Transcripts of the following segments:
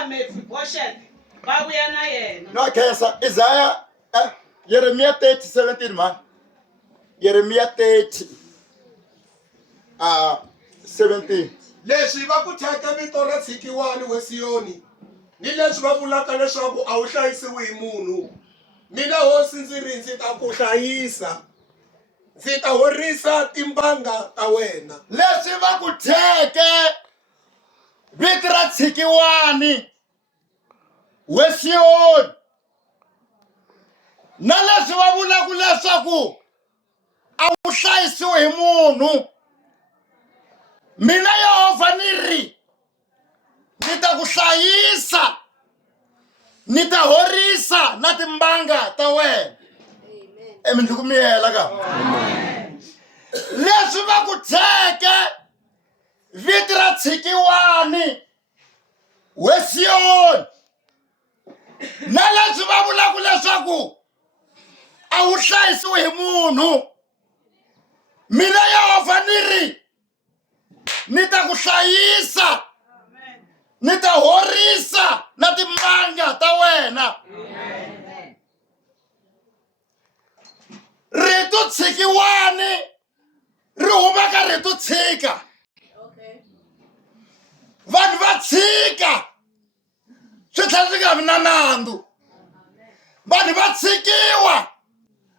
va Mephibosheth va vuya na yena. No khensa Isaiah Jeremiah 30:17 man. Jeremiah 30:17. leswi va ku thyaka vito ra tshikiwani we Siyoni ni leswi va vulaka leswaku a wu hlayisiwi hi munhu. Mina hosi ndzi ta ku hlayisa, ndzi ta horisa timbanga ta wena. Leswi va ku thyeke vito ra tshikiwani we Siyoni na leswi va vulaka leswaku a wu hlayisiwi hi munhu. Mina Yehova ni ta ku hlayisa, ni ta horisa na timbanga ta wena. Amen. Ndzi ku miyela ka. Leswi va ku thyeke vito ra tshikiwani we Siyoni na leswi va vulaka leswaku a wu hlayisiwi hi munhu. Mina Yehova ni ta ku hlayisa, ni ta horisa na timbanga ta wena. Rito tshikiwani ri huma ka rito tshika. Vanhu va tshika swi tlhela swi nga vi na nandzu. Vanhu va tshikiwa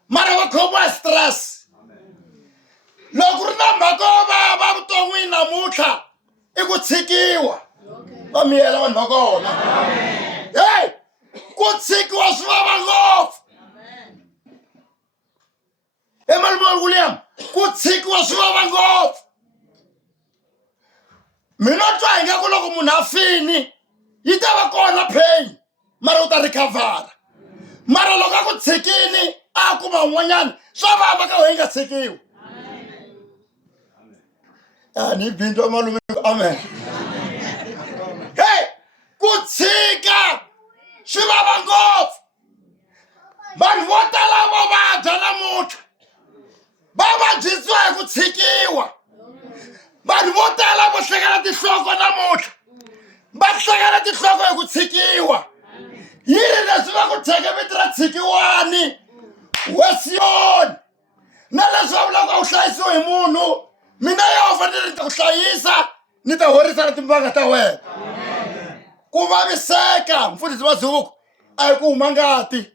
mara va khomiwa hi stress. Loko ku ri na mhaka yo vava vuton'wini namuntlha i ku tshikiwa. Va miyela vanhu va kona. Hey, ku tshikiwa swi vava ngopfu. Malume William, ku tshikiwa swi vava ngopfu. Mina twa ingaku loko munhu a fini yi ta va kona pain mara u ta recover. Mara loko a ku tshikini a kuma un'wanyana swa vava ka wena nga tshikiwi. Ni bindwa malume. Amen. Hey, ku tshika swi vava ngopfu. Vanhu vo tala vo vabya namuntlha va vabyisiwa hi ku tshikiwa. Vanhu vo tala vo hlekana tinhloko namuntlha va hlekana tinhloko hi ku tshikiwa. Yini leswi va ku thyeke vito ra tshikiwani we Siyoni na leswi va vulaka a wu hlayisiwi hi munhu. Mina Yehova ni ta ku hlayisa, ni ta horisa na timbanga ta wena. Ku vaviseka mfundhisi wa Zuku a hi ku huma ngati.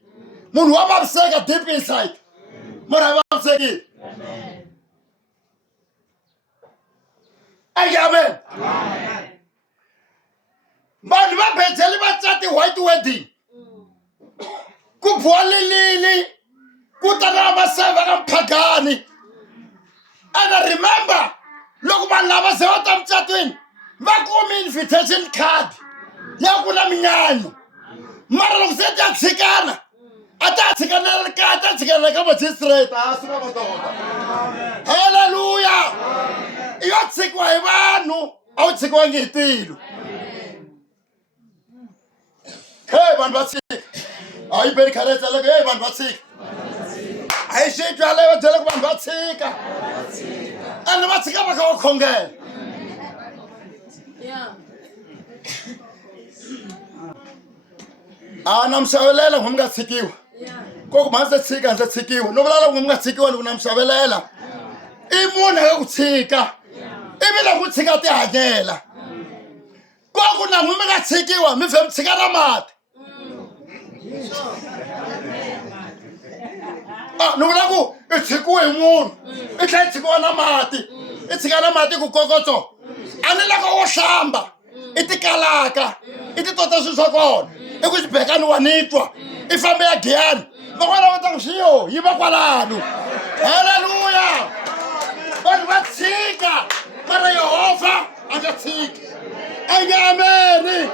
Munhu wa vaviseka deep inside mara va vavisekile. Amen. Vanhu va bejeli va cati white wedding ku bwalilili ku ta na maseva ka mpagani. And remember, loko vanhu lava se va ta mucatwini va kumi invitation card ya ku na minyanyo. Mara loko se ta tshikana a ta tshikanela ka ta tshikanela ka magistrate a swi va madoda. Hallelujah. Yo tshikiwa hi vanhu a wu tshikiwangi hi tilo. Hey, vanhu va tshika. A yi beli kharetsa loko hey vanhu va tshika. A yi xitwa leyo byela ku vanhu va tshika. And va tshika va kha va khongela. Na mxavelela ngumi nga tshikiwa. Koko mase tshika ndzi tshikiwa. No vulala ngumi nga tshikiwa loko na mxavelela. I munhu ka ku tshika. Ivi loko ku tshika ti hanyela. Koko na ngumi nga tshikiwa mi fe tshika na mati. No vula ku i tshikiwe hi munhu. I tlhela tshikiwa na mati. I tshika na mati ku kokotso. A ni loko wo hlamba. I ti kalaka. I ti tota swilo swa kona. I ku xibekani wa nitwa. I fambe ya giyani. Van'wana va ta ku xiyo yi va kwalano. Hallelujah. Vanhu va tshika mara Yehova a nga tshiki. Amen.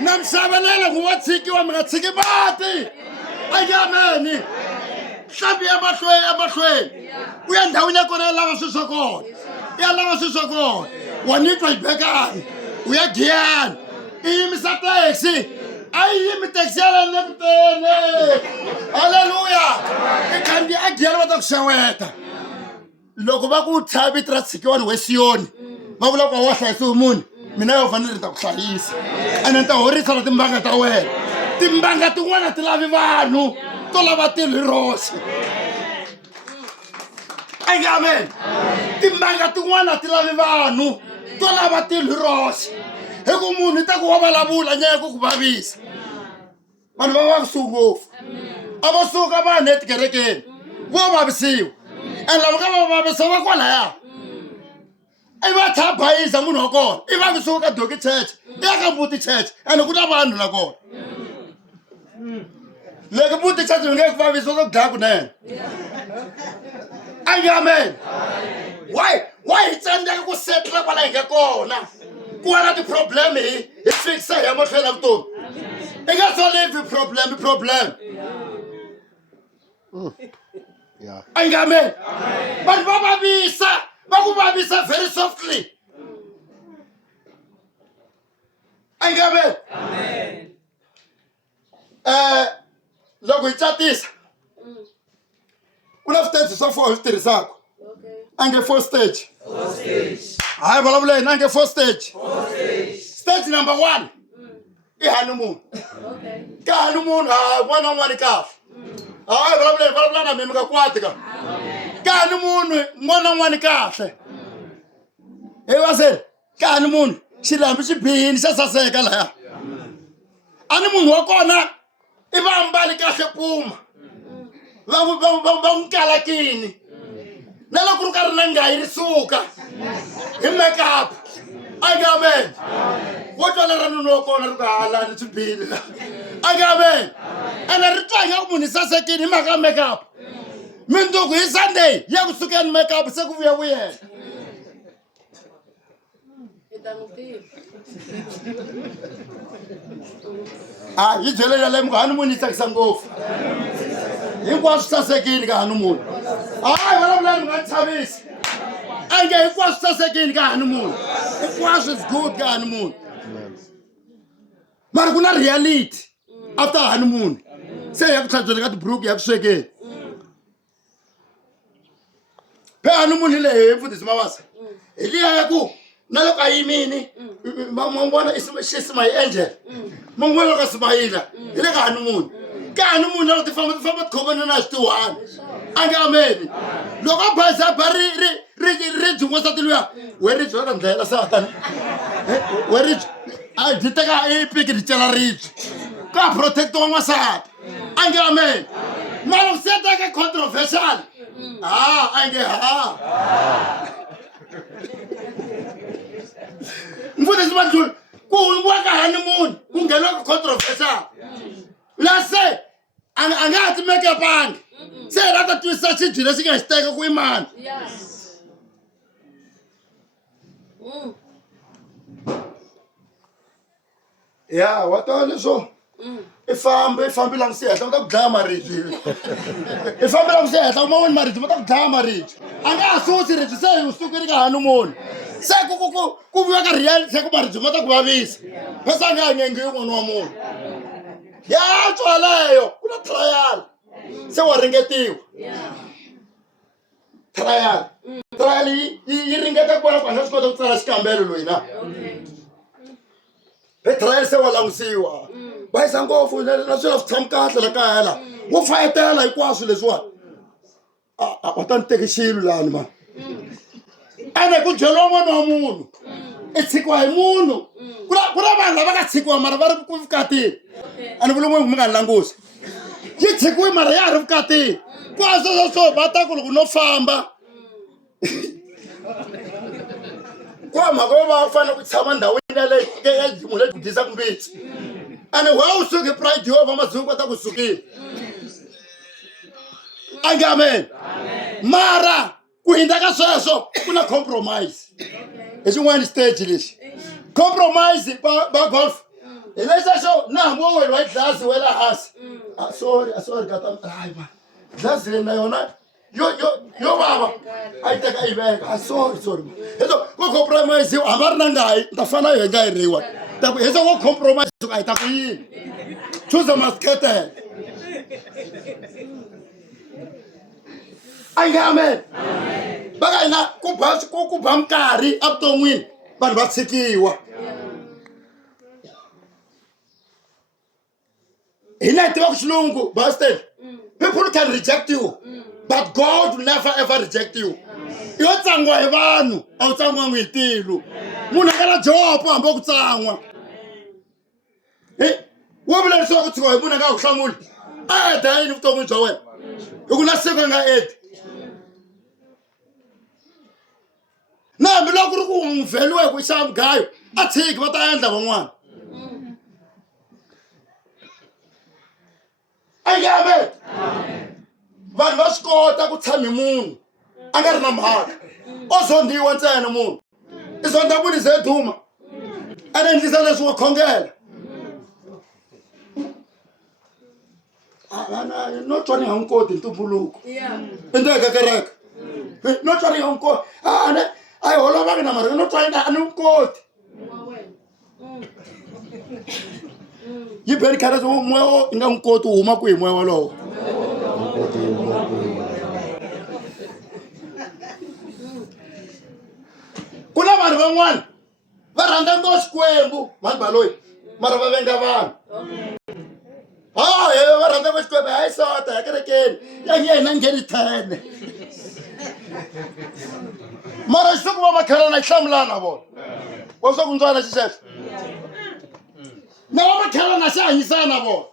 Na mxavelela ku wa tshikiwa mi nga tshiki mati. Amen. Hlambi emahlweni. U ya ndhawini ya kona ya lava swilo swa kona. Ya lava swilo swa kona. Wa nitwa xibekani. U ya giyani. I yimisa taxi. A yi yimi taxi ya le kutene. Hallelujah. I khandziya a giyani va ta ku xeweta. Loko va ku thya vito ra tshikiwani we Siyoni va vula ku a wa hlayisiwi munhu. mina yo fanele ni ta ku hlayisa ene ni ta horisa na timbanga ta wena timbanga tin'wana ti lavi vanhu to lava tilo hi roxe amen timbanga tin'wana ti lavi vanhu to lava tilo hi roxe hi ku munhu i ta ku wa vulavula nyeke ku vavisa vanhu va vavisiwa ngopfu a vo suka vanhu etikerekeni vo vavisiwa ene lava ka va vavisa va kwalaya I va thabayiza munhu wa kona I vavisiwa ka Doki Church I ya ka Mbuti Church ene ku na vanhu la kona loko Mbuti Church mi nge ku vavisiwa ka ku dlaya kunene amen why hi tsandzeka ku setla kwala hi nga kona ku va na ti-problem hi fixa hi ya mahlweni ya vutomi I nga solve problem amen vanhu va vavisa va ku vavisa very softly amen loko hi chatisa ku na stage swa 4 hi swi tirhisaka a nge 4 stage hayi vulavuleni a nge 4 stage stage number 1 I honeymoon ka honeymoon n'wana na n'wana kahle hayi vulavula na mimi ka kwati ka honeymoon n'wana na n'wana kahle hey wasel ka honeymoon xilambi xi bihini xa saseka laya honeymoon wa kona I va mbali kahle puma va nkala kini na loko ri karhi na ngayi ri suka hi makeup amen wo twala ranunu wa kona ri ku halani swi bihini amen ene ri twa nga ku munhu sasekini hi mhaka makeup mindzuku hi Sunday ya ku sukeni makeup se ku vuya vuyela hi byele ya lemuka honeymoon yi tsakisa ngopfu hinkwaswo sasekini ka honeymoon hayi vulavulani mi nga chavisi a nge hinkwaswo sasekini ka honeymoon hinkwaswo is good ka honeymoon mara ku na reality after honeymoon se ya ku tlhantswela ka tiburuku ya ku swekeni pe honeymoon hi leyi hi mfundhisi Mabasa hi liya ya ku na loko a yimini mangwana she's my angel mangwana ka Smayila hi le ka honeymoon ka honeymoon loko ti famba tikhomana na xituhwana a nge amen loko a baza ba ri jungwasa tiluya we ri byona ndlela satani we ri a byi teka ipiki ri cela ribyi ka protect wa n'wasati a nge amen mara ku seteka controversial a nge mfundhisi Madluli ku hunguwa ka honeymoon ku ngheniwa ka controversial la se a nga ha ti makeup bangi se hi la ta twisisa xibyi lexi nga xi teka ku i mani ya wa twa leswo I fambi languse henhla u ta ku dlaya maribye I fambi languse henhla u ma voni maribye ma ta ku dlaya maribye a nga ha susi ribye se hi sukile ka honeymoon se ku vuya ka reality se ku maribye ma ta ku vavisa phesa a nga hanyangi n'wana wa munhu ya tswaleyo ku na trial se wa ringetiwa trial yi ringeta ku vona ku a nga swi kota ku tsala xikambelo loyi na trial se wa langusiwa va yisa ngopfu na swilo swi tshami kahle la kaya la wo fayetela hinkwaswo leswiwani wa ta ni teki xilo lani ma ene ku byeliwa n'wana wa munhu I tshikiwa hi munhu ku na vanhu lava nga tshikiwa mara va ri ku vukatini a ni vuli mi nga langusi yi tshikiwi mara ya ha ri vukatini ku a sweswo va ta ku loko no famba ku va mhaka yo va fanele ku tshama ndhawini ya munhu leyi dyisaka mbitsi ene wa u suki pride yo va mazungu va ta ku sukile a nge amen mara ku hindza ka sweswo ku na compromise hi xin'wana stage lexi compromise ba golf hi lexexo na hambi wo weriwa hi dlasi wela hansi sorry gata hayi ma dlasi leyi na yona yo vava a yi teka yi veka sorry heso ko compromise hambi a ri na ngayi ni ta fana yo hi nga hiriwa heso ko compromise a yi ta ku yini choose a masketel a nge amen baka ina ku ba nkarhi evuton'wini vanhu va tshikiwa hina hi tiva ku xilungu Boston people can reject you but God will never ever reject you yo tsangiwa hi vanhu a wu tsangiwangi hi tilo munhu a nga na jobo hambi ku tsan'wa wo vula leswaku ku tshikiwa hi munhu a nga ku hlamuli a ta yini vuton'wini bya wena hi ku na siku a nga eti na hambi loko ku ri ku n'wi vheliwe ku xava mugayo a tshiki va ta endla van'wana amen vanhu va swi kota ku tshami munhu a nga ri na mhaka o zondiwa ntsena munhu i zonda munhu ze duma a endlisa leswi wa khongela no tswani ha nkoti ntumbuluko endzeni ka kereke no tswani ha nkoti a hi holovanga na mara no tswani a ni nkoti yi beri khale moya i nga nkoti u huma ku hi moya wolowo ku na vanhu van'wana va rhandza ngo xikwembu vanhu valoyi mara va venga vanhu va rhandza ngo xikwembu hayi sota ya kerekeni ya yena ngheni 10 mara xisuku va makhelana xi hlamulana na vona wa swa ku ndzwana xixexo na va makhelana xi hanyisana na vona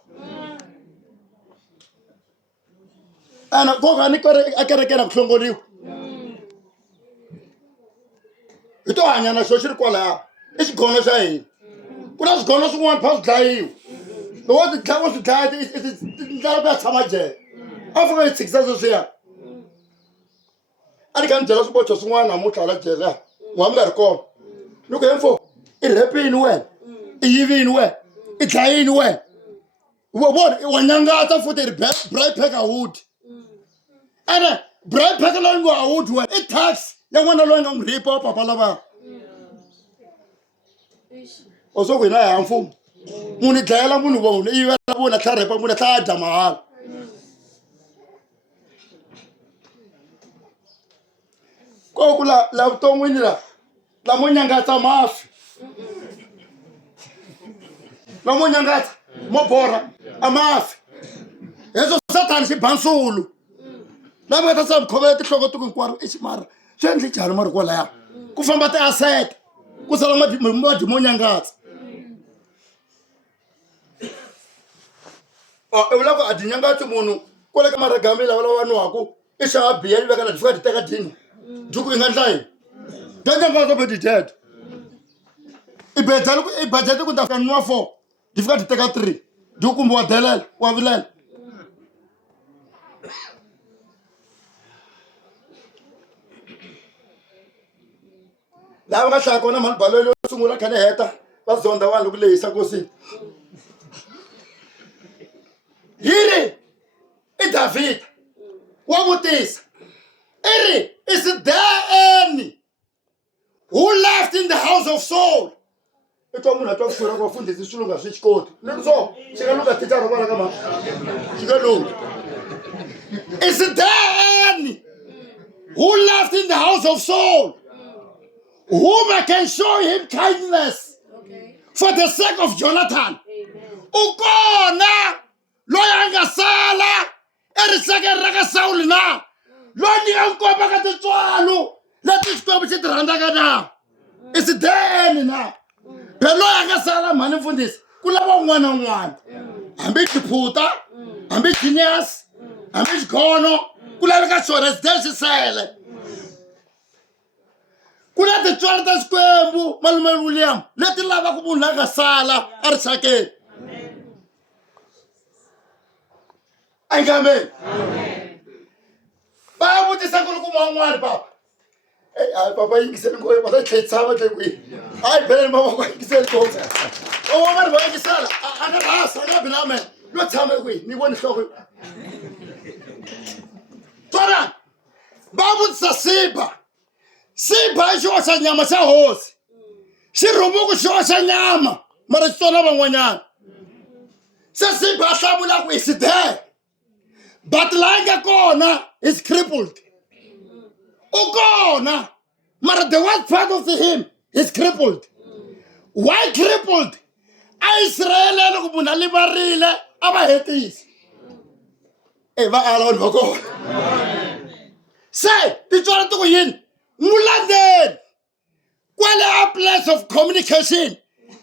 ana koka ni a kerekeni a ku hlongoliwa hi to hanya na xo xi ri kwalaya i xigono xa hina ku na swigono swin'wana pha swi dlayiwa loko ti dlaya swi dlaya tindlela ku ya tshama jele a fika yi tshikisa sweswiya a ni kha ni byela swibocho swin'wana namuntlha hala jele wa mi nga ri kona loko hemfo i rhepini wena i yivini wena i dlayini wena vona wa nyangatsa futhi i ri bright packer wood ene bright packer loyi ngo a wood wena i tax ya n'wana loyi nga n'wi ripa wa papa lavaka o swo ku hina hi ha mfumo munhu i dlayela munhu vona i yivela vona tlha repa munhu a tlha a dya mahala ko ku la vuton'wini la mo nyangatsa mafi la mo nyangatsa mo borha a mafi hezo satani xi bansulu la va ta sa khomela tinhloko tiku hinkwaro i ximara swi endli njhani mari kwalaya ku famba tiasete ku sala madi mo nyangatsa i vula ku a di nyangatsi munhu kwale ka maragambi lava lava nwaku i xava biya yi veka la di fika di teka dini duku yi nga ndlayi ta nyangatsa be di dead i budget ku ta fika nwa 4 di fika di teka 3 duku kumbe wa delela wa vilela lava nga hlaya kona mali balelo yo sungula kha ni heta va zonda vanhu ku lehisa kosini hiri i David wa vutisa i ri is there any who left in the house of Saul i twa munhu a twa kusura ku vafundhisi swilo nga swi xi koti ni so xi nga lunga titara kwala ka ma xi nga lunga is there any who left in the house of Saul whom I can show him kindness for the sake of Jonathan. Ukona loyi nga sala erisakeni ra ka Saul na loyi ni nga nkomba ka tintswalo leti xikwembu xi ti rhandzaka na is there na phela loyi nga sala mhani mfundhisi ku lava un'wana na un'wana hambi xiphuta hambi genius hambi xigono ku laveka xona sidele xi sele ku na tintswalo ta xikwembu malume William leti lavaka munhu la nga sala erisakeni amen ba vutisa ku ri ku man'wana papa papa yingiseli ngoyi va ta tlhetshava tle kwihi hayi beleni mavoko yingiseli ngopfu owa vanhu va yingisela a nga rhasa a nga bilamen yo tshama kwihi ni voni nhloko twana va vutisa Siba i xiwa xa nyama xa hosi xi rhumu ku xiwa xa nyama mara xi tsona van'wanyana se Siba a hlamula ku is there but laha nga kona is crippled u kona mara the worst part of him He's crippled. Why crippled? Israel loko munhu a livarile a va hetisi. Va ala vanhu va kona. Se tintswalo ti ku yini? Mulandeni kwale a place of communication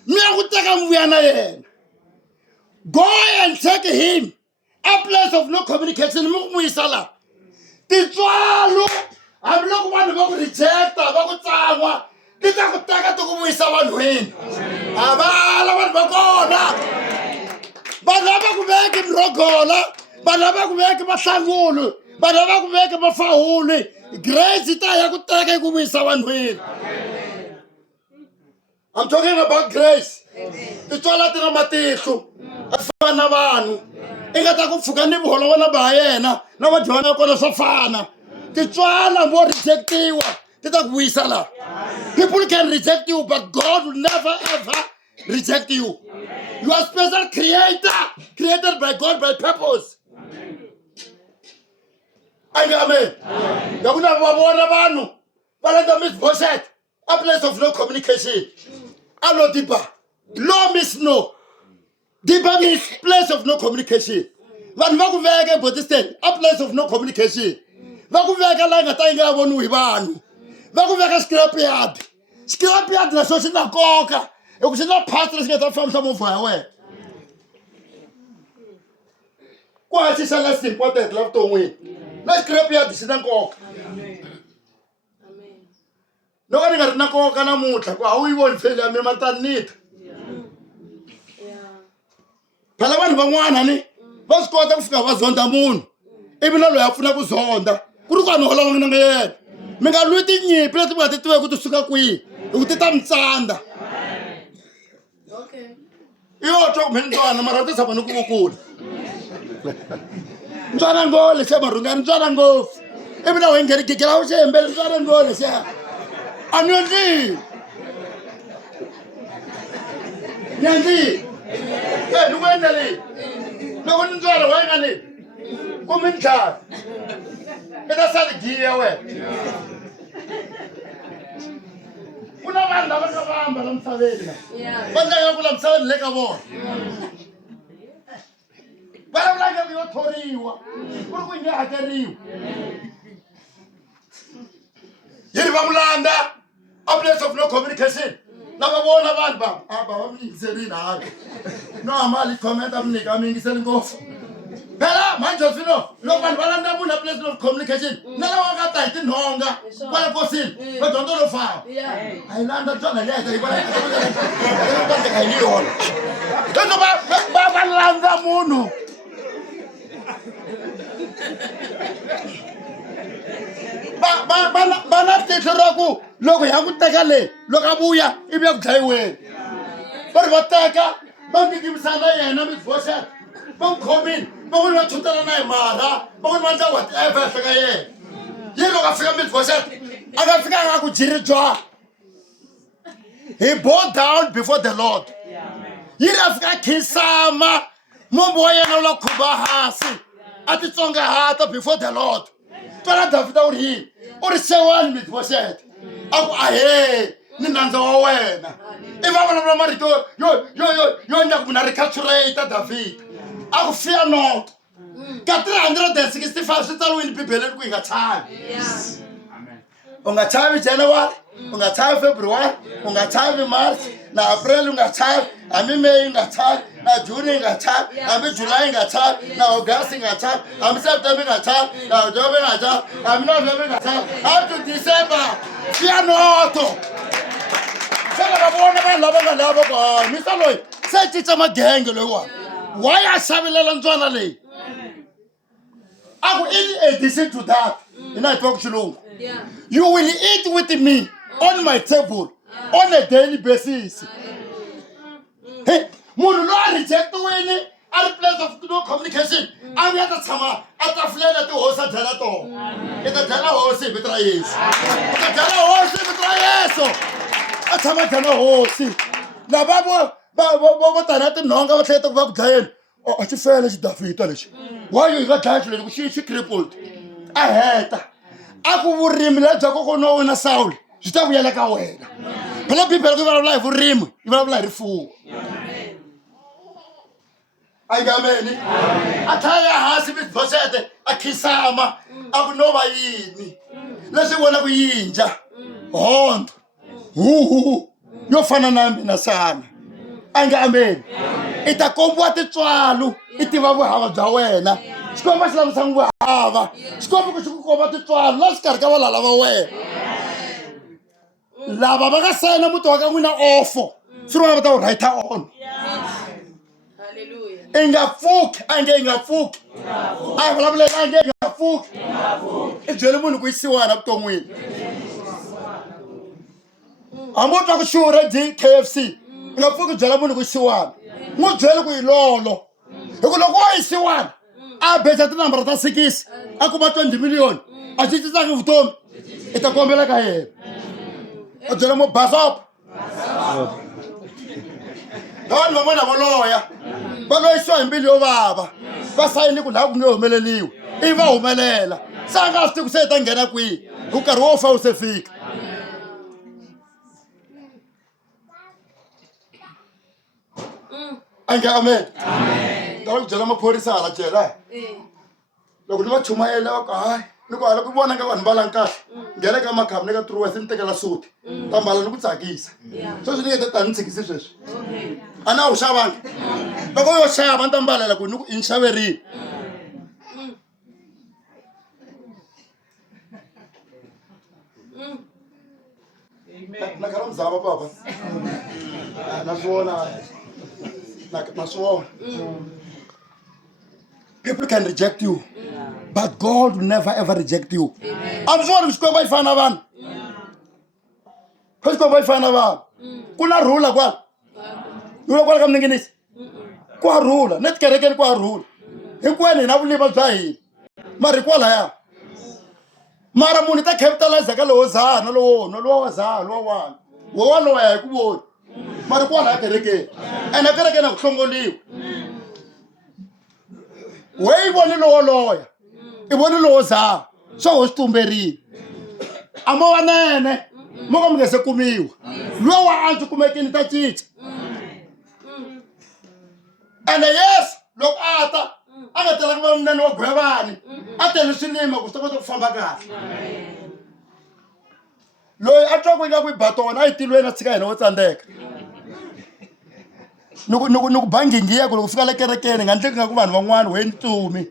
mi ya ku teka mi vuya na yena. Go and take him a place of no communication mi ku n'wi yisa laha. Tintswalo hambiloko vanhu va ku rejecta va ku tsan'wa ti ta ku teka ti ku vuyisa vanhwini. A va ala vanhu va kona. Vanhu lava ku veki mirhogola, vanhu lava ku veki mahlangulu, vanhu lava ku veki mafahuli. Grace ta ya ku teka ku vuyisa vanhwini. I'm talking about grace. Tintswalo ti na matihlo a fana na vanhu. I nga ta ku pfuka ni vuholo vona ba yena na vadyuhana ya kona swa fana. Tintswalo vo rejectiwa ti ta ku vuyisa laha. People can reject you, but God will never ever reject you. You are special creator, created by God by purpose. Amen. Yakuna vavona vanhu va leta Miss Boshet a place of no communication. Alo deeper. Law means no. Deeper means place of no communication. Vanhu va ku veka ebodiseni a place of no communication. Va ku veka laha nga ta yi nga voniwi hi vanhu. Va ku veka scrapyard. Scrapyard na xo xi na nkoka hikuva xi na part lexi nga ta fambisa movha ya wena. Ku haxixa less important la vuton'wini. Na scrapyard xi na nkoka. Loko ni nga ri na nkoka namuntlha ku a wu yi voni fail ya mina matani nita. Phela vanhu van'wana ni va swi kota ku fika va zonda munhu ivi na loyi a pfuna ku zonda ku ri ku vanhu holova na nga yena. Mi nga lwi tinyimpi leti mi nga ti tiveki ku ti suka kwihi hi ku ti ta mi tsandza. I yo twa kumbe ni tswana mara ti tshama ni ku vukula. Ntswana ngole xe marhungani ntswana ngopfu. Ivi na wena ngheni gigela wu xihembele ntswana ngole xe. A ni endlini. Ni endlini. Ni ku endla leyi. Loko ni ntswala wa yi nga leyi. Kumbe ni tlhari. I ta sali giya wena. Ku na vanhu lava nga vamba la misaveni la. Va endlaka ku la misaveni le ka vona. Vulavula nga yo thoriwa. Ku ri ku nge hakeriwi. Yini va mulanda a place of no communication. Lava vona vanhu va mi yingiserile hayi. No mali comment a mi nyika mi yingiseli ngopfu. Phela manje Josephino loko vanhu va landa munhu a place of communication na lava nga ta hi tinhonga kwale nkosini va dyondza no famba. A yi landa byona leta hi vona ka yi yona. Loko va landa munhu va na tihlo ra ku loko ya ku teka leyi loko a vuya ivi ya ku dlayiweni. Va ri va teka va ngigimisana yena Miss Boshet va n'wi khomile va n'wi va thutela na hi marha va n'wi va endla whatever ehenhla ka yena. Yi loko a fika Miss Boshet a nga fikanga ku jiri bya. He bowed down before the Lord. Yi ri a fika a khinsama mombo wa yena wu la khuba hansi a titsongahata before the Lord. Twala Davhida u ri yini? U ri xewani Miss Boshet. A ku ahe ni nandza wa wena. I va vulavula marito yo endla ku munhu a recapturate Davhida. A ku fear not. Ka 365 swi tsariwile bibeleni ku hi nga chavi. U nga chavi January, u nga chavi February, u nga chavi March, na April u nga chavi, hambi May u nga chavi, na June u nga chavi, hambi July u nga chavi, na August u nga chavi, hambi September u nga chavi, na October u nga chavi, hambi November u nga chavi, up to December. Fear not. Se va vona vanhu lava nga lava ku misa loyi se cinca magenge loyiwani. Why a xavelela ntswana leyi? A ku in addition to that, hina hi twa ku xilungu. You will eat with me on my table on a daily basis. Hey, munhu loyi a rejectiwini a ri place of no communication a nga ta tshama a tafulela tihosi a dyela tona. I ta dyela hosi hi vito ra Yesu. I ta dyela hosi hi vito ra Yesu. A tshama dyela hosi. Lava vo tani na tinhonga va hleketa ku va ku dlayeni. A xi fele xi Davhida lexi. Why yi nga dlaya xilo lexi xi crippled. A heta. A ku vurimi lebyi kokwana wa wena Saul byi ta vuyela ka wena. phela Bibele ku vulavula hi vurimi yi vulavula hi rifuwo amen a thaya hansi Mephibosheth a khisama a ku no va yini leswi vona ku yinja hondo yo fana na mina sana amen i ta kombiwa titswalu i tiva vuhava bya wena xikomba xi lavisanga vuhava xikomba ku xi ku komba titswalu la xikarhi ka valala va wena lava va nga sayina muti wa ka n'wina ofo swi ri va ta wu right on i nga pfuki a nge i nga pfuki a vulavuleni a nge i nga pfuki i byeli munhu ku yisiwana vuton'wini hambi u twa ku xurhe KFC i nga pfuki byela munhu ku yisiwana n'wi byeli ku hi lolo hi ku loko wo yisiwana a beja tinambara ta 6 a kuma 20 million a cincisaka vutomi i ta kombela ka yena a byela mo basop vanhu van'wana va loya va loyisiwa hi mbilu yo vava va sayini ku laha ku nge humeleliwi i va humelela se a nga swi tivi ku se i ta nghena kwihi ku nkarhi wo fa wu se fika ange amen ta ku byela maphorisa hala byela loko ni va chumayela va ku hayi ni ku hala ku vona nga vanhu mbalangi kahle nghena ka makhamba ni ka Truworths ni tekela suti ta mbala ni ku tsakisa sweswi ni nge ta tani ni tshikisi sweswi a na wu xavanga loko yo xava ni ta mbalela ku ni ku i ni xaverini na khala mzava papa na swona na swona people can reject you but God will never ever reject you I'm sure xikwembu yi fana na vanhu xikwembu yi fana na vanhu ku na rhula kwala rhula kwala ka minengenisi ku a rhula na tikerekeni ku a rhula hinkwenu hi na vulima bya hina mara hi kwalaya mara munhu ta capitalize ka lowo zana lowo wa zana lowo wani wo loya hi ku voni mara kwalaya kerekeni ene kerekeni a ku hlongoliwa we i voni lowo loya i voni lowo zana swo ho swi tumberile a mo vanene mo ka mi nga se kumiwa lowo wa antswi kumekini ta cinca ene yes loko a ta a nga tela ku va munene wa gwevani a tele swilima ku swi ta kota ku famba kahle loyi a twa ku ingaku i batona a yi tilweni a tshika hina wo tsandzeka ni ku bangingiya ku loko fika le kerekeni nga ndleki nga ku vanhu van'wana we ni tsumi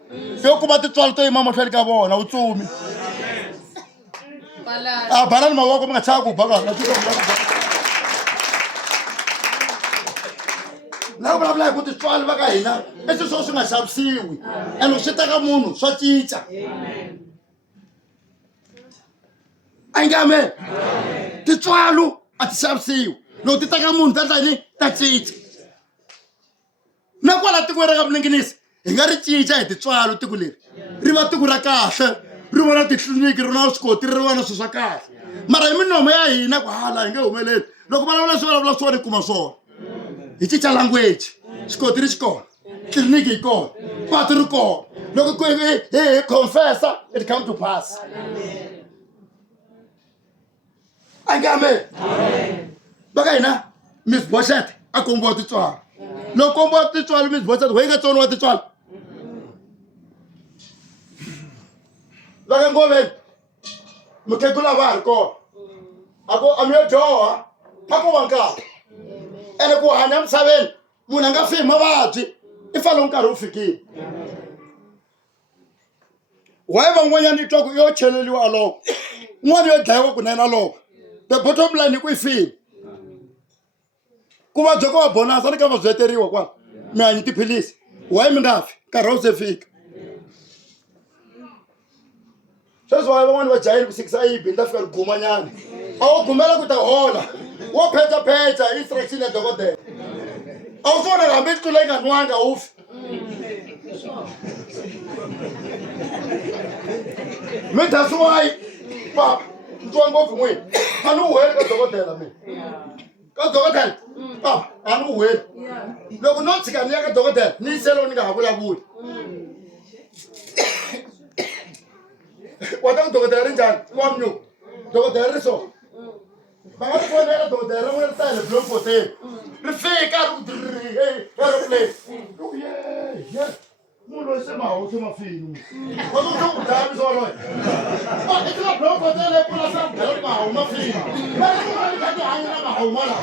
yo kuma titswalo to yima mahlweni ka vona wu tsumi a banani mavoko mi nga chava ku ba na ku vulavula hi ku titswalo va ka hina i swilo swo swi nga xavisiwi ene swi teka munhu swa cinca a nge amen titswalo a ti xavisiwi loko ti teka munhu ta ndlani ta cinca na kwala tiko ra ka minengenisi hi nga ri cinca hi titswalo tiko leri ri va tiko ra kahle ri vona titliliniki ri na vuswikoti ri vona swilo swa kahle mara hi minomo ya hina ku hala hi nge humeleli loko vulavula swi vulavula swona hi kuma swona hi cinca language xikoti ri xi kona tliliniki yi kona patu ri kona loko hi confessa it come to pass amen va ka hina Mephibosheth a kombiwa titswalo loko kombiwa titswalo Mephibosheth we nga tsoniwa titswalo va ka ngoveni mukhegula va ha ri kona a mi yo dyoha a ko va nkarhi ene ku hanya misaveni munhu a nga fi hi mavabyi i fanele nkarhi wu fikile waye van'wanyana i twa ku yo cheleliwa aloko n'wana yo dlayiwa kunene aloko the bottom line i ku i file ku vabya ko va bonasa ni ka va byeteriwa kwala mi hanyi tiphilisi waye mi nga fi nkarhi wu se fika sweswi waye van'wani va jahile ku sikisa yibi ni ta fika rigumanyana a wo gumela ku ta hola wo phetsaphetsa hi instruction ya dokodela a wu swona hambi tlula yi nga nwanga wu fi mi that's why papa ni twa ngopfu n'wini a ni wu heli ka dokodela mina ka dokodela papa a ni wu heli loko no tshika ni ya ka dokodela ni yiselo ni nga ha vulavuli wata ku dokodela ri njhani wa mnyuku dokodela ri so bangafonela dokotela ri n'wi tale Bloemfontein ri fika ri aeroplane munhu loyi se mahawusi mafini wa swi ku dlaya so loyi i tlhela Bloemfontein leyi pulasa ku byela ku mahawu mafini ni kha ti hanya na mahawu malawa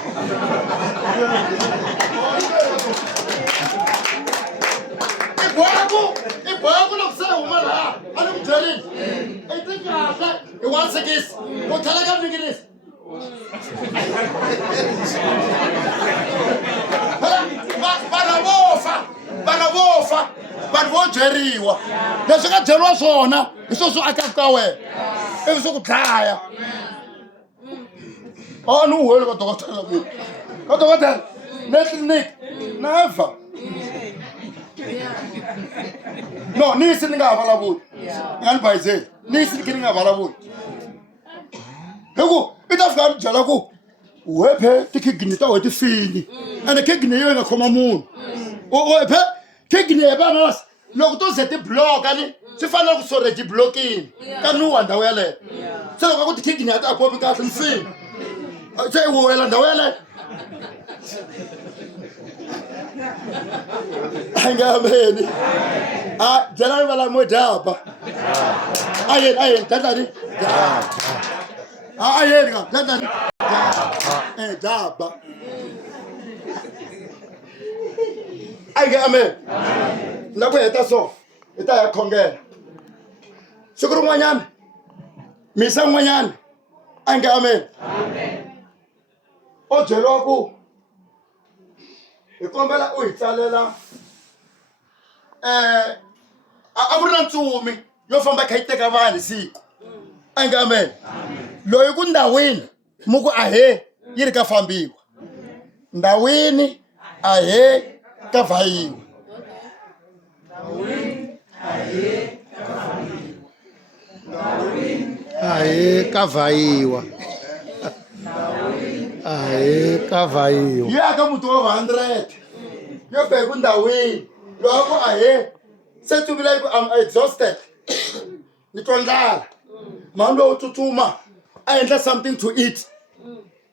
i boha ku loko se huma laha a ni ku byerini i ti kahle i 160 u tlhela ka vingilisi vana vo fa vanhu vo byeriwa leswi nga byeriwa swona hi swo swi akaka ka wena ivi swi ku dlaya a ni wu heli ka dokotela mina ka dokotela ne tliliniki never no nisi ni nga ha vulavuli ni nga ni bayizeli nisi ni khe ni nga vulavuli hi ku i ta fika ni byela ku wephe tikhighini ta wena ti fini ende khighini yo yi nga khoma munhu wephe khighini ye vana loko to ze ti bloka ni swi fanele ku sore ti blokini ka ni wa ndhawu yaleyo se loko ku tikhighini ya ti akopi kahle ni fini se i wela ndhawu yaleyo angameni a byela ni vala mo daba ayeni dadani ayeni ka dadani daba amen na ku heta so i ta ya khongela siku rin'wanyana misa n'wanyana amen o byeriwa ku hi kombela u hi tsalela a ku ri na ntsumi yo famba kha yi teka vanhu siku amen loyi ku ndhawini mu ku ahe yi ri ka fambiwa ndhawini ahe ka vayiwa ahe ka vayiwa ahe ka vayiwa yi aka muti wa 100 yo be ku ndhawini loko ahe se tsumile yi ku I'm exhausted ni twa ndlala mhani lowu tsutsuma a endla something to eat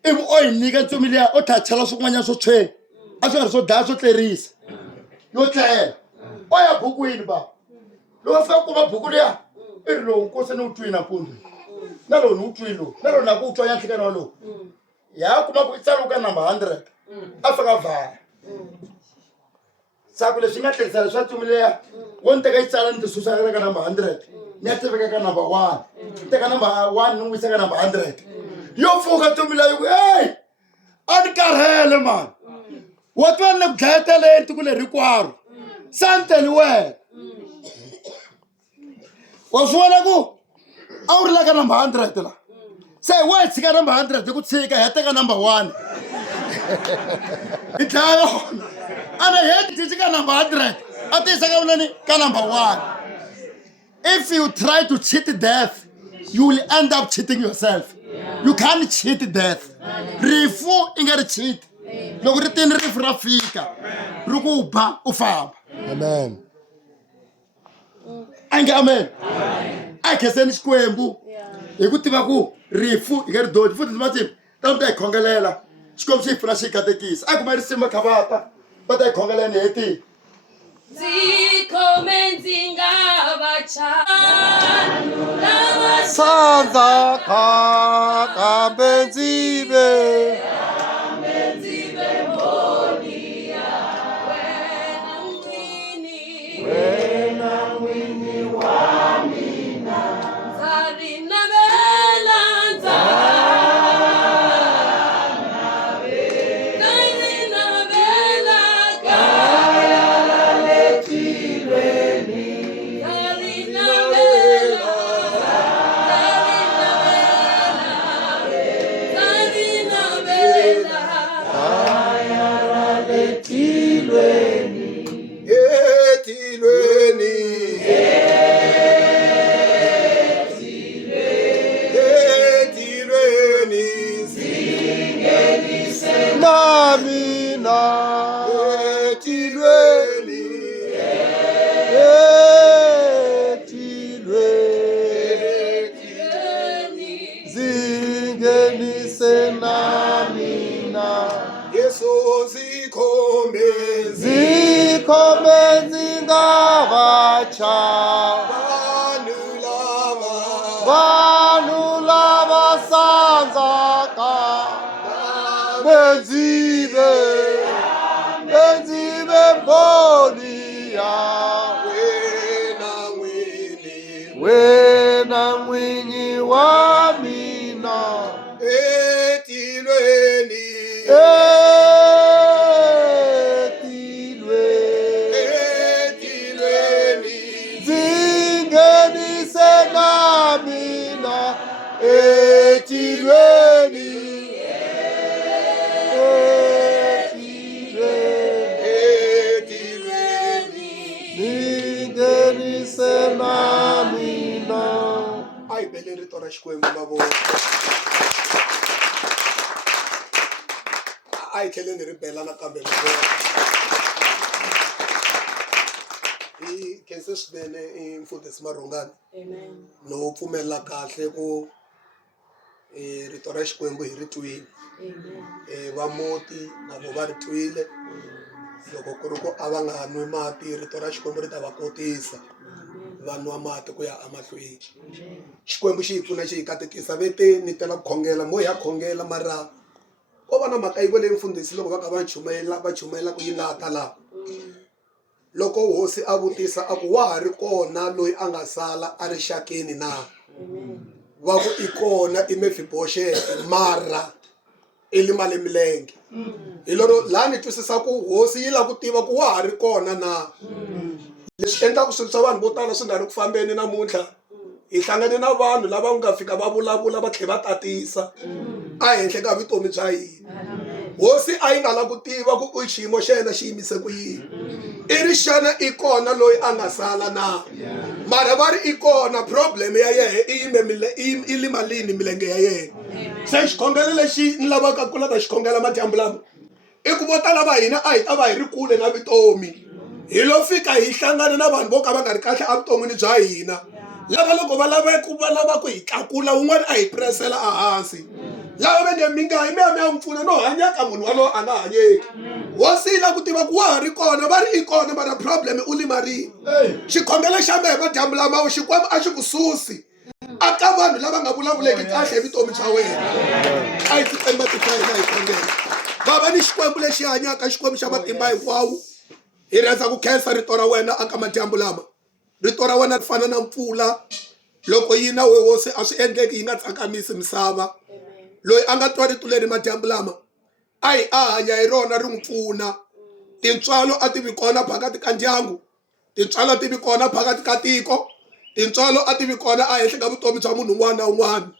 ivi o yi nyika ntsumi liya o tlha chela swin'wanyana swo tshwenya a swi nga ri swo dlaya swo tlerisa yo tlela o ya bukwini ba loko fika ku kuma buku liya i ri lowu nkosi ni wu twi nampundzu na lowu ni wu twi lowu na lowu na ku wu twa yanhlekani wa lowu ya kuma ku i tsaluka number 100 a fika vhala saku leswi nga tirhisa leswi va ntsumi liya wo ni teka yi tsala ni ti susa ka number 100 ni ya tiveka ka number 1 ni teka number 1 ni n'wi yisa ka number 100 yo pfuka ntsumi liya yi ku hey a ni karhele mani wa twa ni le ku dlayeteleni tiko leri hinkwaro santeli wena wa swi vona ku a wu ri la ka number 100 la se wa hi tshika number 100 hi ku tshika hi ya teka number 1 hi dlaya yona a ni heti ti tshika number 100 a ti yisa ka vunani ka number 1 if you try to cheat death you will end up cheating yourself you can't cheat death rifu i nga ri cheat loko ri tini rifu ra fika ri ku ba u famba amen amen a kheseni xikwembu hi ku tiva ku rifu hi nga ri dodi futhi timasimu ta mi ta hi khongelela xikwembu xi hi pfuna xi hi katekisa a kuma risimu khavata va ta hi khongelela ni hetile sandza kambe ndzive khome ndzi nga va chava vanhu lava sandzaka bendzive mbhoni ya wena n'winyi wa mina etilweni ndzi nghenise na mina etilweni nghenise na mina. a hi bele rito ra Xikwembu mavoko a hi tlheleni ri bela nakambe mavoko hi khense swinene i mfundhisi Marhongani no pfumela kahle ku rito ra Xikwembu hi ri twile va moti na vo va ri twile loko ku ri ku a va nga nwi mati rito ra Xikwembu ri ta va kotisa va nwa mati ku ya amahlweni Xikwembu xi hi pfuna xi hi katekisa vete ni tela ku khongela mo ya khongela mara ko va na mhaka yivo leyi mfundhisi loko va kha va chumayela ku yi nga ta laha loko hosi a vutisa a ku wa ha ri kona loyi a nga sala a rixakeni na va ku i kona i Mephibosheth mara i limale milenge hi lero laha ni twisisa ku hosi yi lava ku tiva ku wa ha ri kona na leswi endlaka swilo swa vanhu vo tala swi nga ri ku fambeni namuntlha hi hlangane na vanhu lava nga fika va vulavula va tlhela va tatisa a henhla ka vutomi bya hina hosi a yi nga lava ku tiva ku xiyimo xa yena xi yimise ku yini i ri xana i kona loyi a nga sala na mara va ri i kona problem ya yena i limalini milenge ya yena se xikhongelo lexi ni lavaka ku lava xikhongela madyambu lama i ku vo tala va hina a hi ta va hi ri kule na vutomi hi lo fika hi hlangana na vanhu vo ka va nga ri kahle evuton'wini bya hina lava loko va lava ku hi tlakula wun'wana a hi puresela ehansi lava va nge mi nga hi mi ya mpfuna no hanya ka munhu walowo a nga hanyeki hosi yi lava ku tiva ku wa ha ri kona va ri i kona mara problem u limarini xikhongelo xa mehe madyambu lamawo Xikwembu a xi ku susi aka vanhu lava nga vulavuleki kahle hi vutomi bya wena a hi titsemba titwa hina hi khongela bava ni Xikwembu lexi hanyaka Xikwembu xa matimba hinkwawo hi rhandza ku khensa rito ra wena aka madyambu lama rito ra wena ri fana na mpfula loko yi na we hosi a swi endleki yi nga tsakamisi misava loyi a nga twa rito leri madyambu lama a hi a hanya hi rona ri n'wi pfuna tintswalo a ti vi kona phakati ka ndyangu tintswalo a ti vi kona phakati ka tiko tintswalo a ti vi kona a henhla ka vutomi bya munhu un'wana na un'wana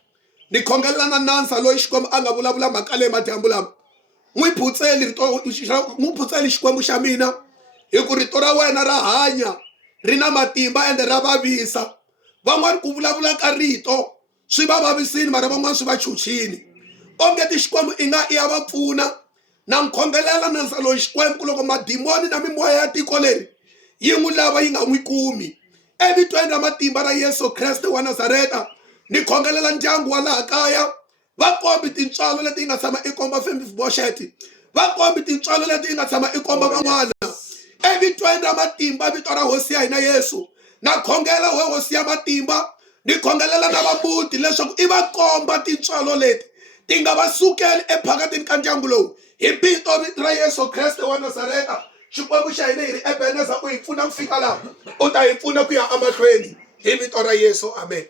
ni khongelela na nansa loyi Xikwembu a nga vulavula mhaka leyi madyambu lama n'wi phutseli Xikwembu xa mina hi ku rito ra wena ra hanya ri na matimba ende ra vavisa van'wani ku vulavula ka rito swi va vavisini mara van'wani swi va chuchini onge ti Xikwembu i nga i ya va pfuna na nkhongelela nansa loyi Xikwembu ku loko madimoni na mimoya ya tiko leri yi n'wi lava yi nga n'wi kumi evitweni ra matimba ra Yesu Kreste wa Nazareta ni khongelela ndyangu wa laha kaya va kombi tintswalo leti yi nga tshama i komba Mephibosheth va kombi tintswalo leti yi nga tshama i komba van'wana evitweni ra matimba vito ra hosi ya hina Yesu na khongela we hosi ya matimba ni khongelela na vamuti leswaku i va komba tintswalo leti ti nga va sukeli ephakatini ka ndyangu lowu hi vito ra Yesu Kreste wa Nazareta Xikwembu xa hina hi ri Ebeneza u hi pfuna ku fika laha u ta hi pfuna ku ya emahlweni hi vito ra Yesu amen.